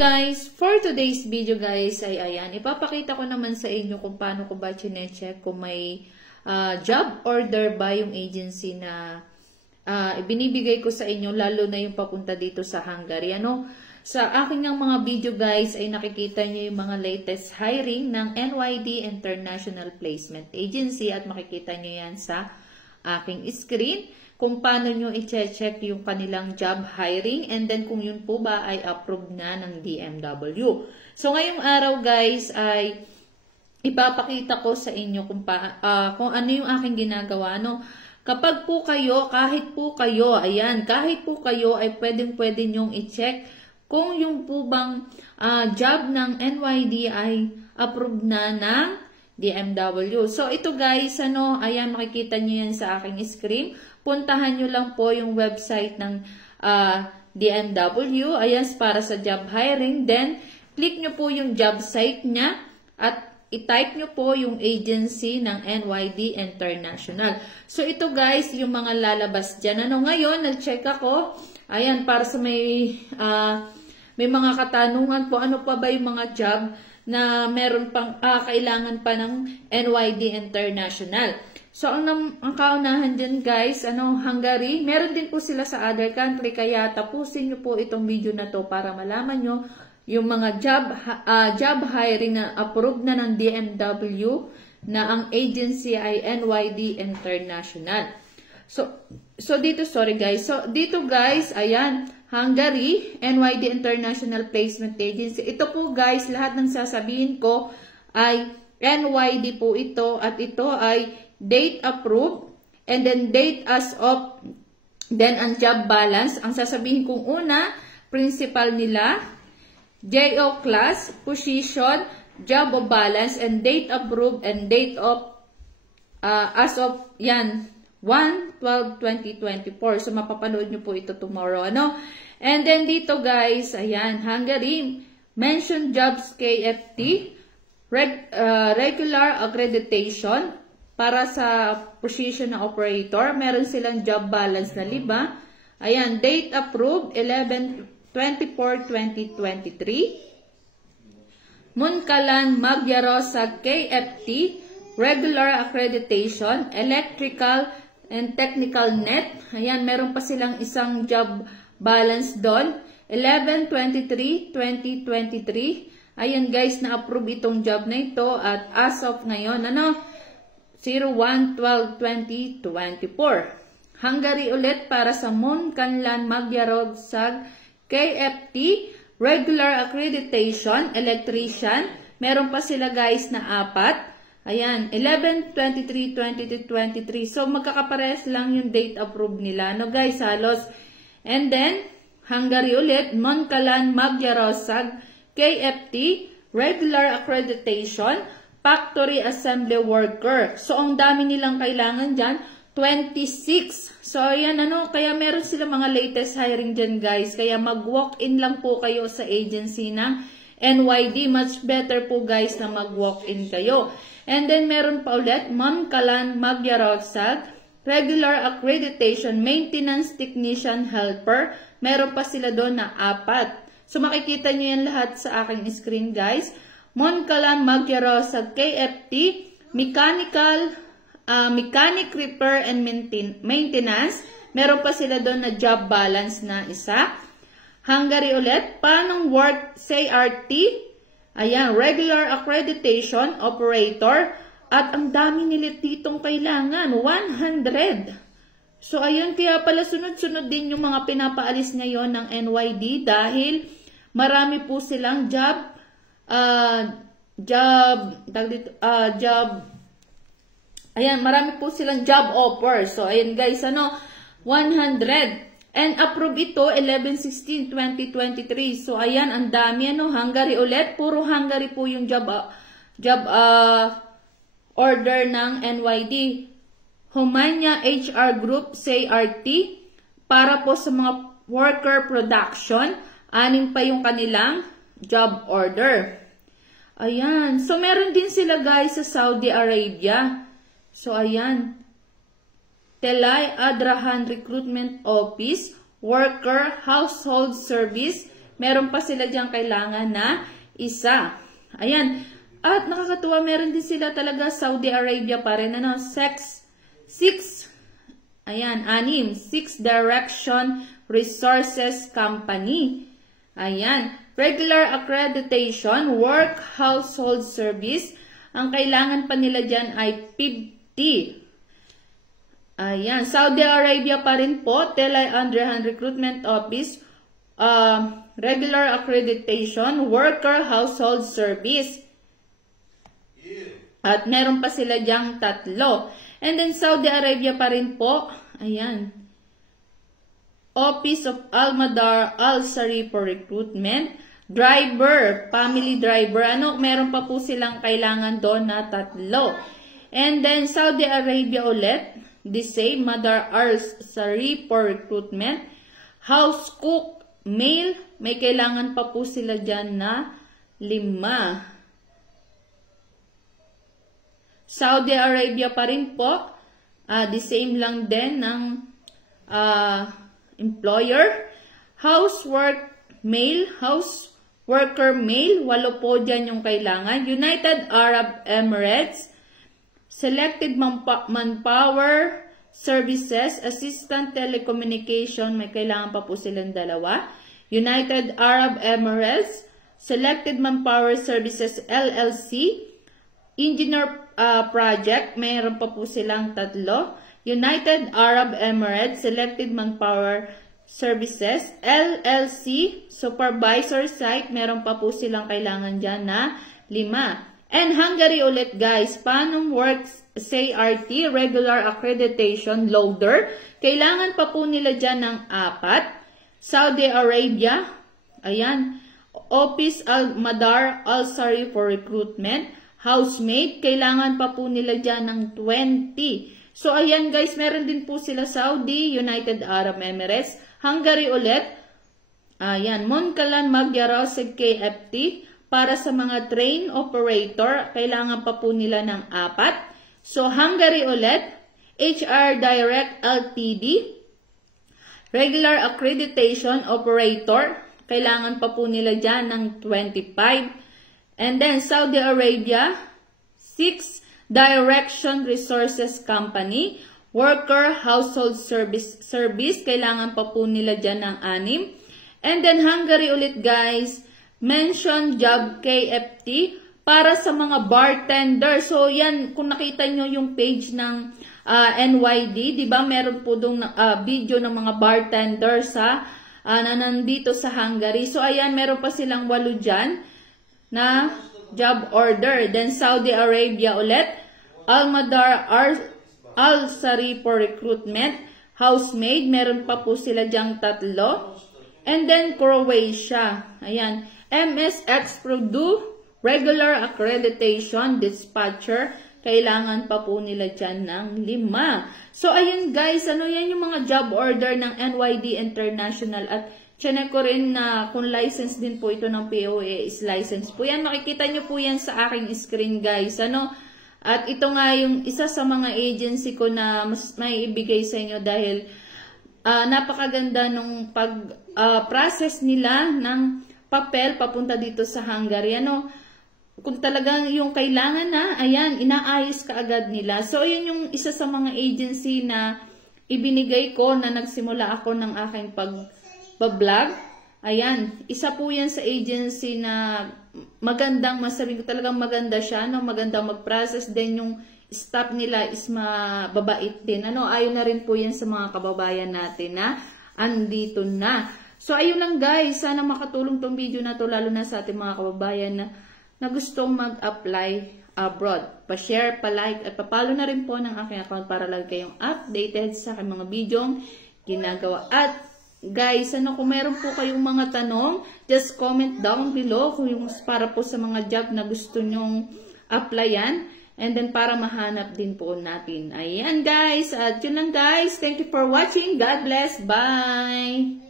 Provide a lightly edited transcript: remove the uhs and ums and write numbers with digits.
Guys, for today's video guys ay ayan, ipapakita ko naman sa inyo kung paano ko ba chine-check kung may job order ba yung agency na ibinibigay ko sa inyo, lalo na yung papunta dito sa Hungary. Sa aking mga video guys ay nakikita nyo yung mga latest hiring ng NYD International Placement Agency at makikita nyo yan sa aking screen kung paano nyo i-check yung kanilang job hiring and then kung yun po ba ay approved na ng DMW. So ngayong araw guys ay ipapakita ko sa inyo kung ano yung aking ginagawa. Kapag po kayo, kahit po kayo ay pwedeng-pwede nyong i-check kung yung po bang job ng NYD ay approved na ng DMW. So ito guys, ayan makikita nyo yan sa aking screen. Puntahan nyo lang po yung website ng DMW. Ayan, para sa job hiring. Then, click nyo po yung job site niya at i-type nyo po yung agency ng NYD International. So, ito guys, yung mga lalabas dyan. Ngayon, nag-check ako. Ayan, para sa may mga katanungan po, ano pa ba yung mga job na meron pang kailangan pa ng NYD International. So, ang kaunahan dyan guys, Hungary. Meron din po sila sa other country, kaya tapusin nyo po itong video na to para malaman nyo yung mga job hiring na approved na ng DMW na ang agency ay NYD International. So dito, sorry guys. So, dito guys, ayan, Hungary, NYD International Placement Agency. Ito po guys, lahat ng sasabihin ko ay NYD po ito at ito ay date approved and then date as of, then ang job balance. Ang sasabihin kong una, principal nila, JO class, position, job of balance, and date approved and date of as of yan 1/12/2024. So mapapanood nyo po ito tomorrow. And then dito guys, ayan, Hungary, mention jobs KFT, regular accreditation para sa position na operator. Meron silang job balance na 5. Ayan, date approved 11/24/2023. Munkalan Magyarország KFT, regular accreditation, electrical and technical net. Ayan, meron pa silang isang job balance doon. 11/23/2023. Ayan guys, na-approve itong job na ito at as of ngayon, 01/12/2024. Hungary ulit para sa Munkalan Magyarország KFT, regular accreditation, electrician. Meron pa sila guys na 4. Ayan, 11/23/2023. So, magkakapares lang yung date approved nila. Guys, halos. And then, Hungary ulit, Munkalan Magyarország KFT, regular accreditation, factory assembly worker. So, ang dami nilang kailangan dyan, 26. So, ayan, kaya meron sila mga latest hiring dyan, guys. Kaya mag-walk-in lang po kayo sa agency ng NYD. Much better po, guys, na mag-walk-in kayo. And then, meron pa ulit, Munkalan Magyarország, regular accreditation, maintenance technician helper. Meron pa sila doon na 4. So, makikita nyo yan lahat sa aking screen, guys. Munkalan Magyarország KFT, mechanic repair and maintenance. Meron pa sila doon na job balance na isa. Hungary ulit, Panong Work CRT. Ayan, regular accreditation, operator. At ang dami nila ditong kailangan, 100. So, ayun, kaya pala sunod-sunod din yung mga pinapaalis ngayon ng NYD dahil marami po silang job marami po silang job offer. So, ayan guys, 100. And approve ito, 11/16/2023. So, ayan, ang dami, Hungary ulit. Puro Hungary po yung job order ng NYD. Humania HR Group, CRT, para po sa mga worker production. 6 pa yung kanilang job order. Ayan. So, meron din sila guys sa Saudi Arabia. So, ayan. Telay Adrahan Recruitment Office, Worker, Household Service, meron pa sila dyan kailangan na isa. Ayan. At nakakatuwa, meron din sila talaga Saudi Arabia pa rin. Ano? 6 Direction Resources Company. Ayan. Regular accreditation, work, household service. Ang kailangan pa nila dyan ay 50. Ayan. Saudi Arabia pa rin po. Tele-Underhand Recruitment Office. Regular accreditation, worker, household service. At meron pa sila dyang 3. And then Saudi Arabia pa rin po. Ayan. Office of Al-Madar Al-Sari for Recruitment. Driver, family driver. Ano, meron pa po silang kailangan doon na 3. And then Saudi Arabia ulit. The same, Madar Al-Sari for Recruitment. House cook, male. May kailangan pa po sila dyan na 5. Saudi Arabia pa rin po. The same lang din ng employer. Housework male, houseworker male, 8 po dyan yung kailangan. United Arab Emirates, selected manpower services, assistant telecommunication, may kailangan pa po silang 2. United Arab Emirates, selected manpower services LLC, engineer project, mayroon pa po silang 3. United Arab Emirates, selected manpower services, LLC, supervisor site, meron pa po silang kailangan dyan na 5. And Hungary ulit guys, Panum Works CRT, regular accreditation loader, kailangan pa po nila dyan ng 4. Saudi Arabia, ayan, Office Al-Madar Al-Sari for recruitment, housemaid, kailangan pa po nila dyan ng 20. So, ayan guys, meron din po sila Saudi, United Arab Emirates, Hungary ulit. Ayan, Monkalan Magyarország KFT, para sa mga train operator, kailangan pa po nila ng 4. So, Hungary ulit, HR Direct Ltd, regular accreditation operator, kailangan pa po nila dyan ng 25. And then, Saudi Arabia, 6 Direction Resources Company, Worker Household Service, kailangan pa po nila dyan ng 6. And then, Hungary ulit guys, Mention Job KFT, para sa mga bartender. So, yan, kung nakita nyo yung page ng NYD, di ba meron po dong video ng mga bartender na nandito sa Hungary. So, ayan, meron pa silang 8 dyan na job order. Then, Saudi Arabia ulit, Al-Madar Al-Sari for recruitment, housemaid, meron pa po sila dyang 3. And then, Croatia, ayan, MSX Purdue, regular accreditation, dispatcher, kailangan pa po nila dyan ng 5. So, ayun guys, ano yan yung mga job order ng NYD International at chinek ko rin na kung license din po ito ng POA is license po yan. Makikita nyo po yan sa aking screen guys. Ano? At ito nga yung isa sa mga agency ko na mas may ibigay sa inyo dahil napakaganda nung pag-process nila ng papel papunta dito sa Hungary. Ano? Kung talagang yung kailangan na, ayan, inaayos ka agad nila. So, yun yung isa sa mga agency na ibinigay ko na nagsimula ako ng aking pag-vlog. Ayan, isa po yan sa agency na magandang, masabi ko talagang maganda siya, no? Magandang mag-process din, yung staff nila is mababait din. Ano, ayun na rin po yan sa mga kababayan natin na andito na. So, ayun lang guys, sana makatulong tong video na to, lalo na sa ating mga kababayan na gustong mag-apply abroad. Pa-share, pa-like, at pa-follow na rin po ng aking account para lang kayong updated sa aking mga videong ginagawa. At guys, ano, kung meron po kayong mga tanong, just comment down below kung yung para po sa mga job na gusto nyong applyan. And then para mahanap din po natin. Ayan guys, at yun lang guys. Thank you for watching. God bless. Bye!